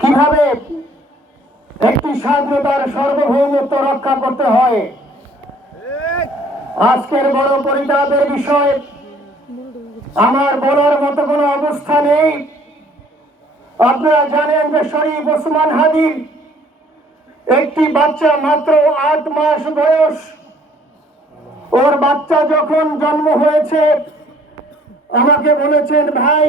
কীভাবে একটি স্বাধীনতার সার্বভৌমত্ব রক্ষা করতে হয়? আজকের বড় পরিতাপের বিষয়, আমার বলার মতো কোনো অবস্থা নেই। আপনারা জানেন যে শরীফ ওসমান হাদির একটি বাচ্চা মাত্র আট মাস বয়স। ওর বাচ্চা যখন জন্ম হয়েছে, আমাকে বলেছেন, ভাই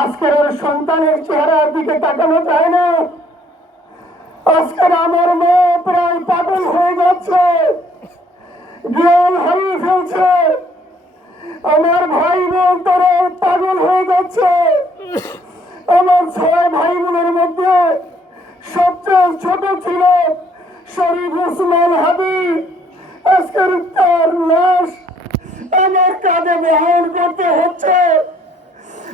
আজকের ওর সন্তানের চেহারার দিকে তাকানো যায় না। আজকের আমার মেয়ে প্রায় পাগল হয়ে যাচ্ছে। জ্ঞান হারিয়ে ফেলছে। আমার ভাই বোন তারা পাগল হয়ে যাচ্ছে। আমার ছয় ভাই বোনের মধ্যে সবচেয়ে ছোট ছিল শরীফ ওসমান হাবি আজকের তার লাশ আমার কাঁধে বহন করতে হচ্ছে।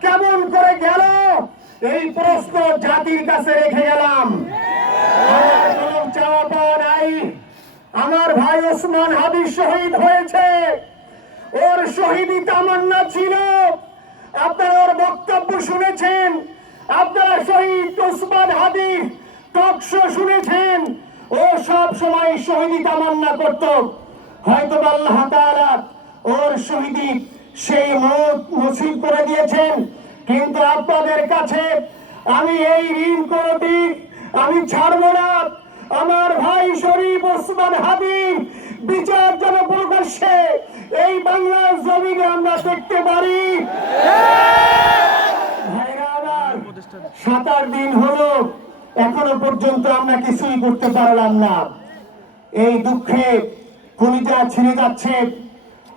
কেমন করে গেল? এই প্রশ্ন জাতির কাছে রেখে গেলাম। চাওয়া পাওয়া নাই। আমার ভাই ওসমান হাদি শহীদ হয়েছে। ওর শহীদি তামান্না ছিল। আপনারা ওর বক্তব্য শুনেছেন। আপনারা শহীদ ওসমান হাদি টকশো শুনেছেন। ও সব সময় শহীদি তামান্না করত। হয়তো আল্লাহ তাআলা ওর শহীদি সেই মত নসিব করে দিয়েছেন। কিন্তু আপনাদের কাছে আমি এই ঋণ কোনদিন আমি ছাড়বো না। আমার ভাই শরীফ ওসমান হাবিব বিচার যেন প্রকাশ্যে এই বাংলার জমিনে আমরা দেখতে পারি। সাত আট দিন হলো, এখনও পর্যন্ত আমরা কিছুই করতে পারলাম না। এই দুঃখে কলিজা ছিঁড়ে যাচ্ছে।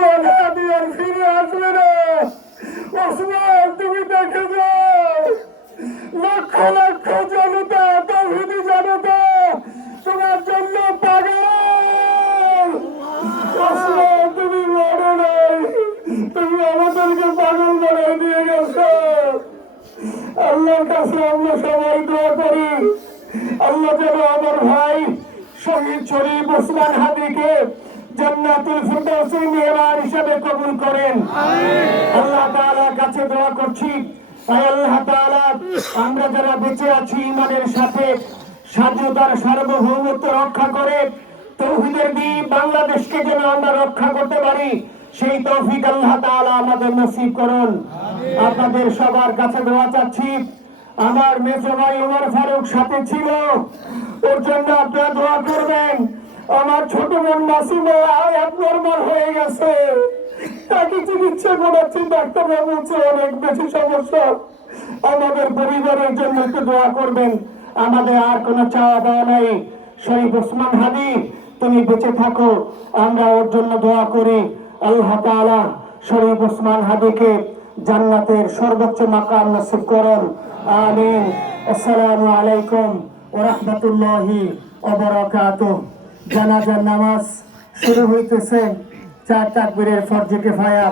ওসমান হাদি আর ফিরে আসবে না। ওসমান, তুমি দেখে যাও। লক্ষ লক্ষ জনতা, তৌহিদি জনতা, তোমার জন্য পাগল। ওসমান, তুমি মরো নাই। তুমি আমাদেরকে পাগল বানিয়ে দিয়ে গেছো। আল্লাহর কাছে আমরা সবাই দোয়া করি। আল্লাহ যেন আমার ভাই শহীদ শরীফ ওসমান হাদিকে জান্নাতুল ফিরদাউসের মেহমান হিসেবে কবুল করেন। আল্লাহ তাআলার কাছে দোয়া করছি। তাই আল্লাহ তাআলা আমরা যারা বেঁচে আছি ইমানের সাথে স্বাধীনতার সার্বভৌমত্ব রক্ষা করে তৌহিদের দ্বীপ বাংলাদেশকে যেন আমরা রক্ষা করতে পারি সেই তৌফিক আল্লাহ তাআলা আমাদের নসিব করুন। আপনাদের সবার কাছে দোয়া চাচ্ছি। আমার মেজো ভাই ওমর ফারুক সাথে ছিল। ওর জন্য আপনারা ছোট বোন মাসিমা নর্মাল হয়ে গেছে। তাকে চিকিৎসা করাচ্ছি ডাক্তাররা বলছে, অনেক বেশি সমস্যা। আমাদের পরিবারের জন্য একটু দোয়া করবেন। আমাদের আর কোনো চাওয়া দেওয়া নাই। শরীফ ওসমান হাদি, তুমি বেঁচে থাকো। আমরা ওর জন্য দোয়া করি। আল্লাহ তাআলা শরীফ ওসমান হাদিকে জান্নাতের সর্বোচ্চ মাকাম নসিব করুন। আমিন। আসসালামু আলাইকুম জানাজার নামাজ শুরু হইতেছে। চার তাকবীরের ফরজে কিফায়া